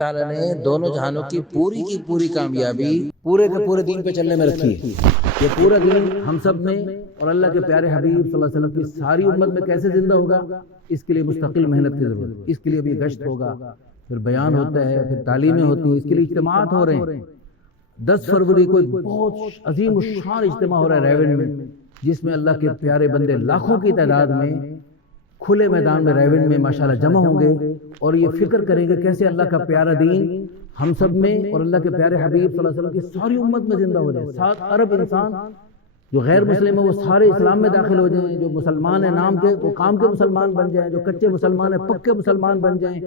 تعالیٰ نے دونوں جہانوں کی پوری کامیابی پورے کے پورے دین پہ چلنے میں رکھی ہے۔ یہ پورا دین ہم سب میں اور اللہ کے پیارے حبیب صلی اللہ علیہ وسلم کی ساری امت میں کیسے زندہ ہوگا، اس کے لیے مستقل محنت کی ضرورت ہے۔ اس کے لیے بھی گشت ہوگا، پھر بیان ہوتا ہے، پھر تعلیمیں ہوتی ہیں، اس کے لیے اجتماعات ہو رہے ہیں۔ 10 فروری کو ایک بہت عظیم الشان اجتماع ہو رہا ہے ریونڈ میں، جس میں اللہ کے پیارے بندے لاکھوں کی تعداد میں کھلے میدان میں ریونڈ میں ماشاءاللہ جمع ہوں گے اور یہ فکر کریں گے کیسے اللہ کا پیارا دین ہم سب میں اور اللہ کے پیارے حبیب صلی اللہ علیہ وسلم کی ساری امت میں زندہ ہو جائے۔ 7 ارب انسان جو غیر مسلم ہیں وہ سارے اسلام میں داخل ہو جائیں، جو مسلمان ہیں نام کے وہ کام کے مسلمان بن جائیں، جو کچے مسلمان ہیں پکے مسلمان بن جائیں۔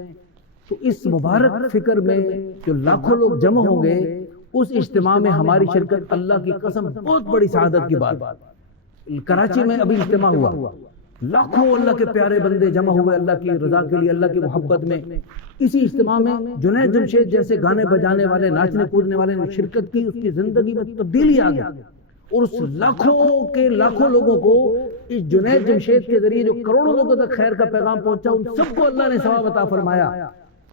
تو اس مبارک فکر میں جو لاکھوں لوگ جمع ہوں گے، اس اجتماع میں ہماری شرکت اللہ کی قسم بہت بڑی سعادت کی بات۔ کراچی میں ابھی اجتماع ہوا، لاکھوں اللہ کے پیارے بندے جمع ہوئے اللہ کی رضا کے لیے، اللہ کی محبت میں۔ اسی اجتماع میں جنید جمشید جیسے گانے بجانے والے، ناچنے کودنے والے نے شرکت کی، اس کی زندگی میں تبدیلی آ گئی اور اس لاکھوں لوگوں کو اس جنید جمشید کے ذریعے جو کروڑوں لوگوں تک خیر کا پیغام پہنچا، ان سب کو اللہ نے ثواب عطا فرمایا۔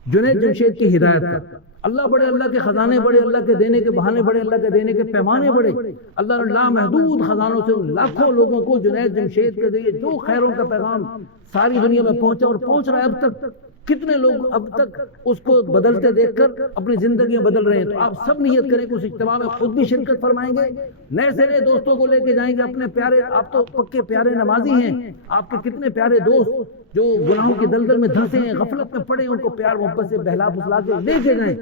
جنید جمشید کی ہدایت کا اللہ بڑے، اللہ کے خزانے بڑے، اللہ کے دینے کے بہانے بڑے، اللہ کے دینے کے پیمانے بڑے۔ اللہ نے لامحدود خزانوں سے ان لاکھوں لوگوں کو جنید جمشید کے ذریعے جو خیروں کا پیغام ساری دنیا میں پہنچا اور پہنچ رہا ہے اب تک۔ کتنے لوگ اب تک اس کو بدلتے دیکھ کر اپنی زندگیاں بدل رہے ہیں۔ تو آپ سب نیت کریں کہ اس اجتماع میں خود بھی شرکت فرمائیں گے، نئے سے نئے دوستوں کو لے کے جائیں گے اپنے پیارے۔ آپ تو پکے پیارے نمازی ہیں، آپ کے کتنے پیارے دوست جو گناہوں کی دلدل میں دھنسے ہیں، غفلت میں پڑے ہیں، ان کو پیار محبت سے بہلا پھسلا کے لے کے جائیں۔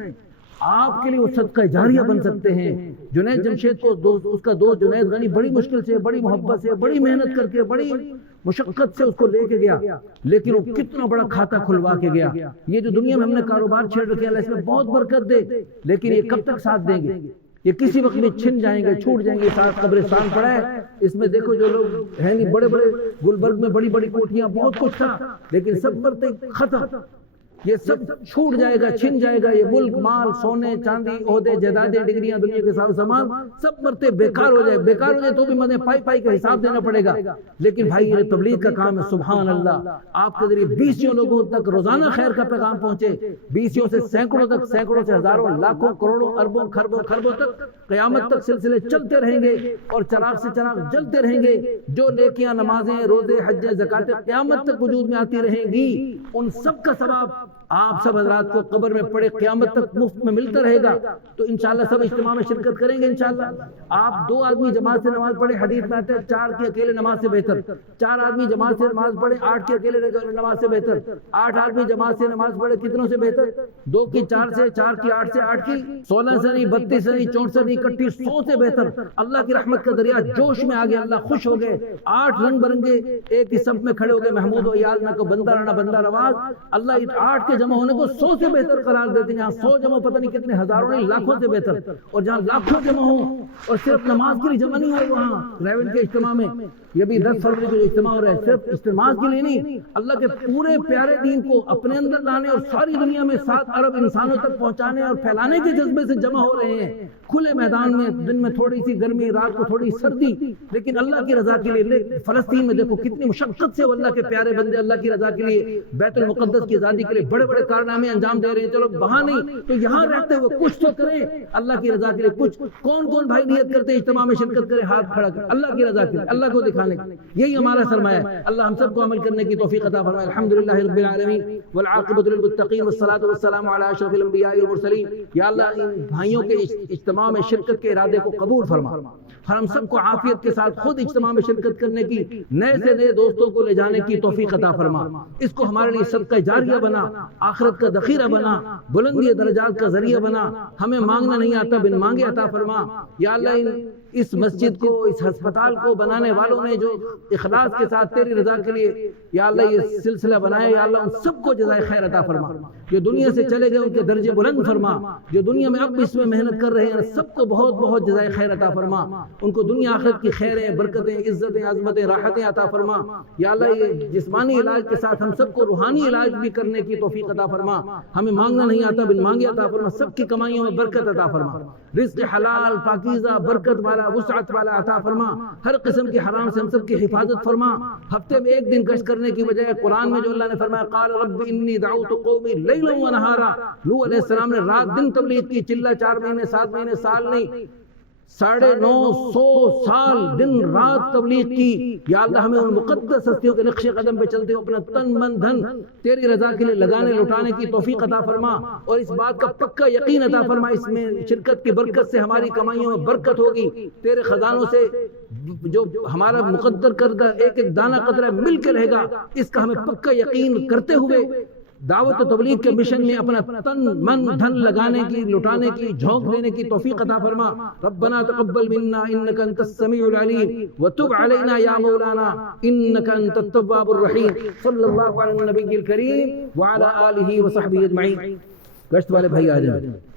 آپ کے لیے وہ صدقہ جاریہ بن سکتے ہیں۔ جنید جمشید کو اس کا دوست جنید غنی بڑی مشکل سے، بڑی محبت سے، بڑی محنت کر کے، بڑی مشقت سے اس کو لے کے گیا، لیکن وہ کتنا بڑا کھاتا کھلوا کے گیا۔ یہ جو دنیا میں ہم نے کاروبار چھیڑ رکھے ہیں، اللہ اس میں بہت برکت دے، لیکن یہ کب تک ساتھ دیں گے؟ یہ کسی وقت میں چھن جائیں گے، چھوٹ جائیں گے۔ ساتھ قبرستان پڑا ہے، اس میں دیکھو جو لوگ ہیں نہیں، بڑے بڑے گلبرگ میں بڑی بڑی کوٹھیاں، بہت کچھ تھا، لیکن سب مرتے ختم۔ یہ سب چھوٹ جائے گا، چھن جائے گا۔ یہ ملک، مال، سونے چاندی، عہدے جائیدادیں، ڈگریاں، دنیا کے سارے سامان سب مرتے بیکار ہو جائے۔ بیکار ہو جائے تو بھی مجھے پائی کا حساب دینا پڑے گا، لیکن بھائی یہ تبلیغ کا کام ہے۔ سبحان اللہ، آپ کے ذریعے 20 لوگوں تک روزانہ خیر کا پیغام پہنچے، 20 سے سینکڑوں تک، سینکڑوں سے ہزاروں، لاکھوں، کروڑوں، اربوں، خربوں تک، قیامت تک سلسلے چلتے رہیں گے اور چراغ سے چراغ جلتے رہیں گے۔ جو نیکیاں، نمازیں، روزے، حج، زکاتیں قیامت تک وجود میں آتی رہیں گی، ان سب کا ثواب آپ سب حضرات کو قبر میں پڑے قیامت تک مفت میں ملتا رہے گا۔ تو انشاءاللہ سب اجتماع میں شرکت کریں گے انشاءاللہ۔ آپ 2 آدمی جماعت سے نماز پڑھے، حدیث میں آتا ہے 4 کی اکیلے نماز سے بہتر۔ 4 آدمی جماعت سے نماز پڑھے، 8 کی اکیلے نماز سے بہتر۔ 8 آدمی جماعت سے نماز پڑھے، کتنوں سے بہتر؟ 2 کی 4 سے، 4 کی 8 سے، 8 کی 16 سے نہیں، 32 سے نہیں، 64 سے نہیں، 31 100 سے بہتر۔ اللہ کی رحمت کا دریا جوش میں آ گیا، اللہ خوش ہو گئے۔ 8 رنگ برنگے ایک ہی صف میں کھڑے ہو گئے، محمود و یاد نہ کو بندہ رہنا بندہ نواز۔ اللہ 8 کے جمع ہونے کو 100 سے بہتر قرار دیتے ہیں۔ جہاں 100 جمع پتہ نہیں کتنے ہزاروں نہیں، لاکھوں سے بہتر۔ اور جہاں لاکھوں جمع ہوں اور صرف نماز کے لیے جمع نہیں ہو، وہاں ریونڈ کے اجتماع میں یہ بھی 10 فروری کو جو اجتماع ہو رہا ہے، صرف اجتماع کے لیے نہیں، اللہ کے پورے پیارے دین کو اپنے اندر لانے اور ساری دنیا میں 7 ارب انسانوں تک پہنچانے اور پھیلانے کے جذبے سے جمع ہو رہے ہیں۔ کھلے میدان میں، دن میں تھوڑی سی گرمی، رات کو تھوڑی سردی، لیکن اللہ کی رضا کے لیے۔ فلسطین میں دیکھو کتنی مشقت سے وہ اللہ کے پیارے بندے اللہ کی رضا کے لیے، بیت المقدس کی آزادی کے لیے بڑے بڑے کارنامے انجام دے رہے ہیں۔ چلو وہاں نہیں تو یہاں رہتے ہوئے کچھ تو کریں اللہ کی رضا کے لیے۔ کچھ کون بھائی نیت کرتے ہیں اجتماع میں شرکت کرے، ہاتھ کھڑا کر اللہ کی رضا کے لیے، اللہ کو دکھانے کے لیے۔ یہی ہمارا سرمایہ ہے۔ اللہ ہم سب کو عمل کرنے کی توفیق عطا فرمائے۔ الحمدللہ رب العالمین والعاقبۃ للمتقین والصلاۃ والسلام علی اشرف الانبیاء والمرسلین۔ یا اللہ ان بھائیوں کے اجتماع میں شرکت کے ارادے کو قبول فرما، ہم سب کو عافیت کے ساتھ خود اجتماع میں شرکت کرنے کی، نئے سے نئے دوستوں کو لے جانے کی توفیق عطا فرما۔ اس کو ہمارے لیے صدقہ جاریہ بنا، آخرت کا ذخیرہ بنا، بلندی درجات کا ذریعہ بنا۔ ہمیں مانگنا نہیں آتا، بن مانگے عطا فرما۔ یا اللہ اس مسجد کو، اس ہسپتال کو بنانے والوں نے جو اخلاص کے ساتھ تیری رضا کے لیے یا اللہ یہ سلسلہ بنائے، یا اللہ ان سب کو جزائے خیر عطا فرما۔ جو دنیا سے چلے گئے ان کے درجے بلند فرما، جو دنیا میں اب اس میں محنت کر رہے ہیں سب کو بہت بہت جزائے خیر عطا فرما۔ ان کو دنیا آخرت کی خیریں، برکتیں، عزتیں، عظمتیں، راحتیں عطا فرما۔ یا اللہ یہ جسمانی علاج کے ساتھ ہم سب کو روحانی علاج بھی کرنے کی توفیق عطا فرما۔ ہمیں مانگنا نہیں آتا، بن مانگے عطا فرما۔ سب کی کمائیوں میں برکت عطا فرما، رزق حلال، پاکیزہ، برکت والا، وسعت والا عطا فرما۔ ہر قسم کے حرام سے ہم سب کی حفاظت فرما۔ ہفتے میں 1 دن گشت کرنے کی بجائے قرآن میں جو اللہ نے فرمایا قال رب انی دعوت قومی لیلا و نہارا، نوح علیہ السلام نے رات دن تبلیغ کی، چلا 4 مہینے 7 مہینے سال نہیں، 950 سال دن رات تبلیغ کی۔ یا اللہ ہمیں ان مقدس ہستیوں کے نقش قدم پہ چلتے ہوئے اپنا تن من دھن تیری رضا کے لیے لگانے لٹانے کی توفیق عطا فرما، اور اس بات کا پکا یقین عطا فرما اس میں شرکت کی برکت سے ہماری کمائیوں میں برکت ہوگی، تیرے خزانوں سے جو ہمارا مقدر کردہ ایک ایک دانہ قطرہ مل کے رہے گا، اس کا ہمیں پکا یقین کرتے ہوئے دعوت و تبلیغ کے مشن میں اپنا تن من دھن لگانے کی، لٹانے کی، جھونک دینے کی توفیق عطا فرما۔ ربنا تقبل منا انك انت السميع العليم وتب علينا يا مولانا انك انت التواب الرحيم۔ صلی اللہ علی النبی الکریم وعلى آلہ وصحبہ اجمعین۔ گشت والے بھائی آ جائیں۔